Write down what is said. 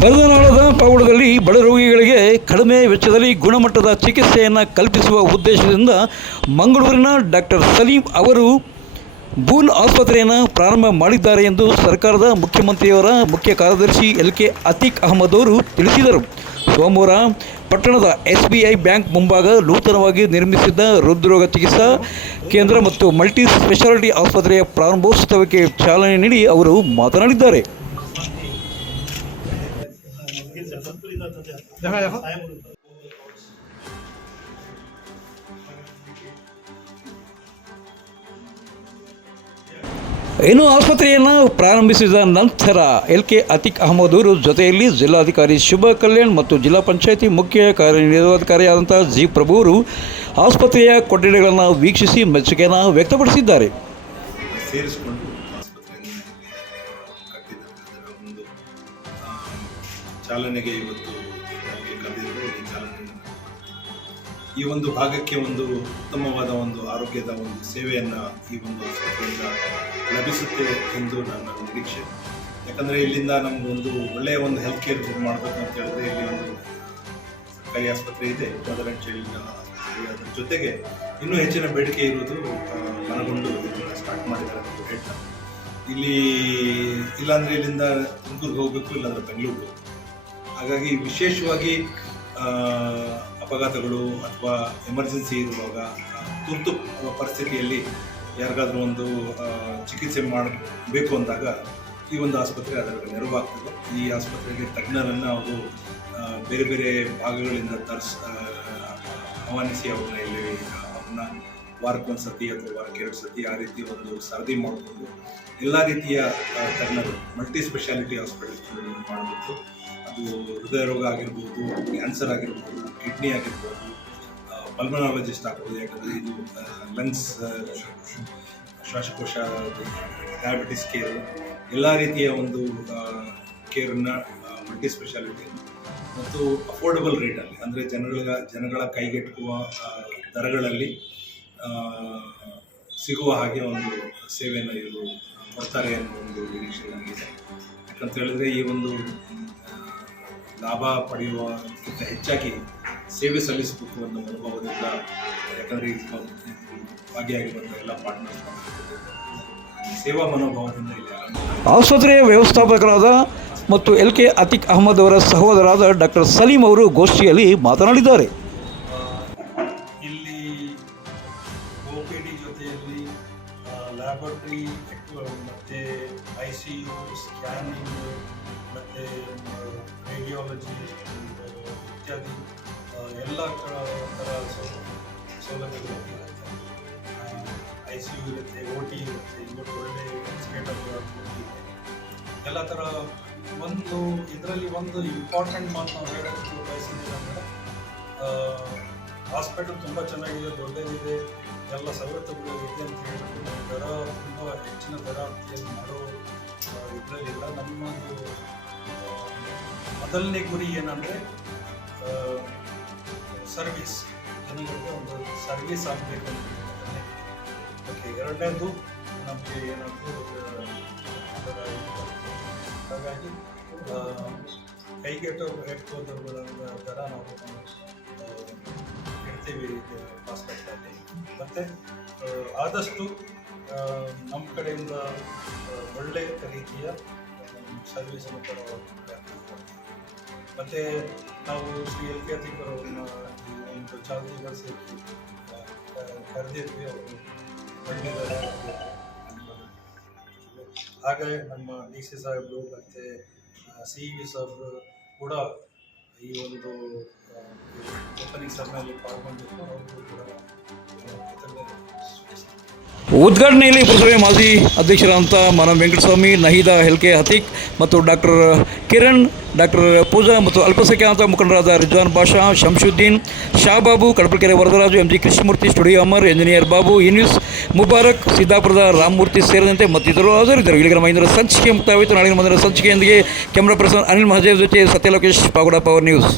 ಬಡ ರೋಗಿಗಳಿಗೆ ಕಡಿಮೆ ವೆಚ್ಚದಲ್ಲಿ ಗುಣಮಟ್ಟದ ಚಿಕಿತ್ಸೆಯನ್ನು ಕಲ್ಪಿಸುವ ಉದ್ದೇಶದಿಂದ ಮಂಗಳೂರಿನ ಡಾಕ್ಟರ್ ಸಲೀಂ ಅವರು ಬೂಲ್ ಆಸ್ಪತ್ರೆಯನ್ನು ಪ್ರಾರಂಭ ಮಾಡಿದ್ದಾರೆ ಎಂದು ಸರ್ಕಾರದ ಮುಖ್ಯಮಂತ್ರಿಯವರ ಮುಖ್ಯ ಕಾರ್ಯದರ್ಶಿ ಎಲ್ ಕೆ ಅತೀಕ್ ಅಹಮದ್ ಅವರು ತಿಳಿಸಿದರು. ಸೋಮವಾರ ಪಟ್ಟಣದ ಎಸ್ ಬಿ ಐ ಬ್ಯಾಂಕ್ ಮುಂಭಾಗ ನೂತನವಾಗಿ ನಿರ್ಮಿಸಿದ್ದ ಹೃದ್ರೋಗ ಚಿಕಿತ್ಸಾ ಕೇಂದ್ರ ಮತ್ತು ಮಲ್ಟಿ ಸ್ಪೆಷಾಲಿಟಿ ಆಸ್ಪತ್ರೆಯ ಪ್ರಾರಂಭೋತ್ಸವಕ್ಕೆ ಚಾಲನೆ ನೀಡಿ ಅವರು ಮಾತನಾಡಿದ್ದಾರೆ. ಇನ್ನು ಆಸ್ಪತ್ರೆಯನ್ನು ಪ್ರಾರಂಭಿಸಿದ ನಂತರ ಎಲ್ ಕೆ ಅತಿಕ್ ಅಹಮದ್ ಅವರು ಜೊತೆಯಲ್ಲಿ ಜಿಲ್ಲಾಧಿಕಾರಿ ಶುಭ ಕಲ್ಯಾಣ್ ಮತ್ತು ಜಿಲ್ಲಾ ಪಂಚಾಯಿತಿ ಮುಖ್ಯ ಕಾರ್ಯನಿರ್ವಾಹಕಾರಿಯಾದಂಥ ಜಿ ಪ್ರಭು ಅವರು ಆಸ್ಪತ್ರೆಯ ಕೊಠಡಿಗಳನ್ನು ವೀಕ್ಷಿಸಿ ಮೆಚ್ಚುಗೆಯನ್ನು ವ್ಯಕ್ತಪಡಿಸಿದ್ದಾರೆ. ಸೇರಿಸಿಕೊಂಡು ಚಾಲನೆಗೆ ಇವತ್ತು ಈ ಚಾಲನೆ ಈ ಒಂದು ಭಾಗಕ್ಕೆ ಒಂದು ಉತ್ತಮವಾದ ಒಂದು ಆರೋಗ್ಯದ ಒಂದು ಸೇವೆಯನ್ನು ಈ ಒಂದು ಆಸ್ಪತ್ರೆಯಿಂದ ಲಭಿಸುತ್ತೆ ಎಂದು ನನ್ನ ನಿರೀಕ್ಷೆ. ಯಾಕಂದರೆ ಇಲ್ಲಿಂದ ನಮಗೊಂದು ಒಳ್ಳೆಯ ಒಂದು ಹೆಲ್ತ್ ಕೇರ್ ಮಾಡಬೇಕು ಅಂತ ಹೇಳಿದ್ರೆ ಇಲ್ಲಿ ಒಂದು ಸರ್ಕಾರಿ ಆಸ್ಪತ್ರೆ ಇದೆ ಮದರ್ ಅದರ ಜೊತೆಗೆ ಇನ್ನೂ ಹೆಚ್ಚಿನ ಬೇಡಿಕೆ ಇರುವುದು ಆ, ಮನಗೊಂಡು ಸ್ಟಾರ್ಟ್ ಮಾಡಿದ್ದಾರೆ ಅಂತ ಹೇಳ್ತಾರೆ. ಇಲ್ಲಿ ಇಲ್ಲಾಂದರೆ ಇಲ್ಲಿಂದ ತುಮಕೂರಿಗೆ ಹೋಗಬೇಕು ಇಲ್ಲಾಂದರೆ ಬೆಂಗಳೂರಿಗೆ ಹಾಗಾಗಿ ವಿಶೇಷವಾಗಿ ಅಪಘಾತಗಳು ಅಥವಾ ಎಮರ್ಜೆನ್ಸಿ ಇರುವಾಗ ತುರ್ತು ಪರಿಸ್ಥಿತಿಯಲ್ಲಿ ಯಾರಿಗಾದರೂ ಒಂದು ಚಿಕಿತ್ಸೆ ಮಾಡಬೇಕು ಅಂದಾಗ ಈ ಒಂದು ಆಸ್ಪತ್ರೆ ಅದರ ನೆರವಾಗ್ತದೆ. ಈ ಆಸ್ಪತ್ರೆಗೆ ತಜ್ಞರನ್ನು ಅವರು ಬೇರೆ ಬೇರೆ ಭಾಗಗಳಿಂದ ತರಿಸ್ ಆಹ್ವಾನಿಸಿ ಅವ್ರನ್ನ ಇಲ್ಲಿ ಅವ್ರನ್ನ ವಾರಕ್ಕೊಂದು ಸತಿ ಅಥವಾ ವಾರಕ್ಕೆ ಎರಡು ಸತಿ ಆ ರೀತಿ ಒಂದು ಸರದಿ ಮಾಡಿಕೊಂಡು ಎಲ್ಲ ರೀತಿಯ ತಜ್ಞರು, ಮಲ್ಟಿ ಸ್ಪೆಷಾಲಿಟಿ ಹಾಸ್ಪಿಟಲ್ ಮಾಡಬೇಕು ಹೃದಯ ರೋಗ ಆಗಿರ್ಬೋದು ಕ್ಯಾನ್ಸರ್ ಆಗಿರ್ಬೋದು ಕಿಡ್ನಿ ಆಗಿರ್ಬೋದು ಪಲ್ಮನಾಲಜಿಸ್ಟ್ ಆಗ್ಬೋದು, ಯಾಕಂದರೆ ಇದು ಲಂಗ್ಸ್ ಶ್ವಾಸಕೋಶ ಡಯಾಬಿಟಿಸ್ ಕೇರ್ ಎಲ್ಲ ರೀತಿಯ ಒಂದು ಕೇರನ್ನು ಮಲ್ಟಿ ಸ್ಪೆಷಾಲಿಟಿ ಮತ್ತು ಅಫೋರ್ಡಬಲ್ ರೇಟಲ್ಲಿ ಅಂದರೆ ಜನಗಳ ಜನಗಳ ಕೈಗೆಟುಕುವ ದರಗಳಲ್ಲಿ ಸಿಗುವ ಹಾಗೆ ಒಂದು ಸೇವೆಯನ್ನು ಇವರು ಕೊಡ್ತಾರೆ ಅನ್ನೋ ಒಂದು ನಿರೀಕ್ಷೆ ನನಗಿದೆ. ಯಾಕಂತ ಹೇಳಿದ್ರೆ ಈ ಒಂದು ಲಾಭ ಪಡೆಯುವಕ್ಕಿಂತ ಹೆಚ್ಚಾಗಿ ಸೇವೆ ಸಲ್ಲಿಸಬೇಕು ಅನ್ನೋ ಮನೋಭಾವದಿಂದ ಯಾಕಂದರೆ ಭಾಗಿಯಾಗಿರುವಂಥ ಎಲ್ಲ ಪಾರ್ಟ್ನರ್ಸ್ ಸೇವಾ ಮನೋಭಾವದಿಂದ ಇಲ್ಲಿ ಆಸ್ಪತ್ರೆಯ ವ್ಯವಸ್ಥಾಪಕರಾದ ಮತ್ತು ಎಲ್ ಕೆ ಅತಿಕ್ ಅಹಮದ್ ಅವರ ಸಹೋದರಾದ ಡಾಕ್ಟರ್ ಸಲೀಂ ಅವರು ಗೋಷ್ಠಿಯಲ್ಲಿ ಮಾತನಾಡಿದ್ದಾರೆ. ಐ ಸಿ ಯು ಸ್ಕ್ಯಾನಿಂಗ್, ಮತ್ತು ರೇಡಿಯಾಲಜಿ ಇತ್ಯಾದಿ ಎಲ್ಲ ಥರ ಸೌಲಭ್ಯಗಳು ಇರುತ್ತೆ. ಐ ಸಿ ಯು ಇರುತ್ತೆ, ಓ ಟಿ ಇರುತ್ತೆ ಇವತ್ತು ಒಳ್ಳೆ ಎಲ್ಲ ಥರ ಒಂದು, ಇದರಲ್ಲಿ ಒಂದು ಇಂಪಾರ್ಟೆಂಟ್ ಮಾತು ನಾವು ಹೇಳೋಕ್ಕೆ ಬಯಸಿದ್ದೀವಿ ಅಂದರೆ ಹಾಸ್ಪಿಟಲ್ ತುಂಬ ಚೆನ್ನಾಗಿದೆ, ದೊಡ್ಡದಿದೆ, ಎಲ್ಲ ಸವಲತ್ತುಗಳು ಇದೆ ಅಂತ ಹೇಳಿದ್ರು ನಾವು ತುಂಬ ಹೆಚ್ಚಿನ ದರಾತಿಯಲ್ಲಿ ಮಾಡೋ ಇದರಲ್ಲಿಲ್ಲ ನಮ್ಮ ಒಂದು ಮೊದಲನೇ ಗುರಿ ಏನಂದರೆ ಸರ್ವಿಸ್, ಜನಗಳಿಗೆ ಒಂದು ಸರ್ವಿಸ್ ಆಗಬೇಕು ಅಂತ. ಓಕೆ, ಎರಡನೇದು ನಮಗೆ ಏನಾದರೂ. ಹಾಗಾಗಿ ಕೈಗೆಟೋ ಎಟ್ಟುವುದರ ದರ ನಾವು ಇಡ್ತೀವಿ ಹಾಸ್ಪಿಟ್ಲಲ್ಲಿ ಮತ್ತು ಆದಷ್ಟು ನಮ್ಮ ಕಡೆಯಿಂದ ಒಳ್ಳೆ ರೀತಿಯ ಸರ್ವಿಸನ್ನು ಕೊಡುವ ಪ್ರಯತ್ನ ಮಾಡ್ತೀವಿ ಮತ್ತು ನಾವು ಶ್ರೀ ಎಲ್ ಕೆ ಅತಿಕರವ್ರನ್ನ ಈ ಒಂದು ಕರೆದಿದ್ವಿ ಅವರು ಬಂದಿದ್ದಾರೆ. ಹಾಗೆ ನಮ್ಮ ಡಿ ಸಿ ಸಾಹೇಬರು ಮತ್ತು ಸಿ ಇ ಸಾಹೇಬರು ಕೂಡ ಈ ಒಂದು ಓಪನಿಂಗ್ ಸರ್ನಲ್ಲಿ ಪಾಲ್ಗೊಂಡಿದ್ದು ಅವರು ಕೂಡ ಉದ್ಘಾಟನೆಯಲ್ಲಿ ಪುರಸಭೆ ಮಾಜಿ ಅಧ್ಯಕ್ಷರಾದಂಥ ಮನ ವೆಂಕಟಸ್ವಾಮಿ, ನಹೀದಾ ಹೆಲ್ಕೆ ಹತೀಕ್ ಮತ್ತು ಡಾಕ್ಟರ್ ಕಿರಣ್, ಡಾಕ್ಟರ್ ಪೂಜಾ ಮತ್ತು ಅಲ್ಪಸಂಖ್ಯಾತ ಮುಖಂಡರಾದ Rizwan Basha, Shamshuddin Shababu Kadapakere Varadaraju M G Krishnamurthy, studio Amar, engineer Babu, ಇನ್ಯೂಸ್, Mubarak, ಸಿದ್ದಾಪುರದ ರಾಮಮೂರ್ತಿ ಸೇರಿದಂತೆ ಮತ್ತಿತರರು ಹಾಜರಿದ್ದರು. ಇಲ್ಲಿಗೆ ಮಹೇಂದ್ರ ಸಂಚಿಕೆ ಮುಕ್ತಾಯಿತು ನಾಳಿನ ಮುಂದಿನ ಸಂಚಿಕೆಯೊಂದಿಗೆ ಕ್ಯಾಮ್ರಾ ಪರ್ಸನ್ ಅನಿಲ್ ಮಹಜೇವ್ ಜೊತೆ ಸತ್ಯಲೋಕೇಶ್ ಪಾಗೋಡ, ಪವರ್ ನ್ಯೂಸ್.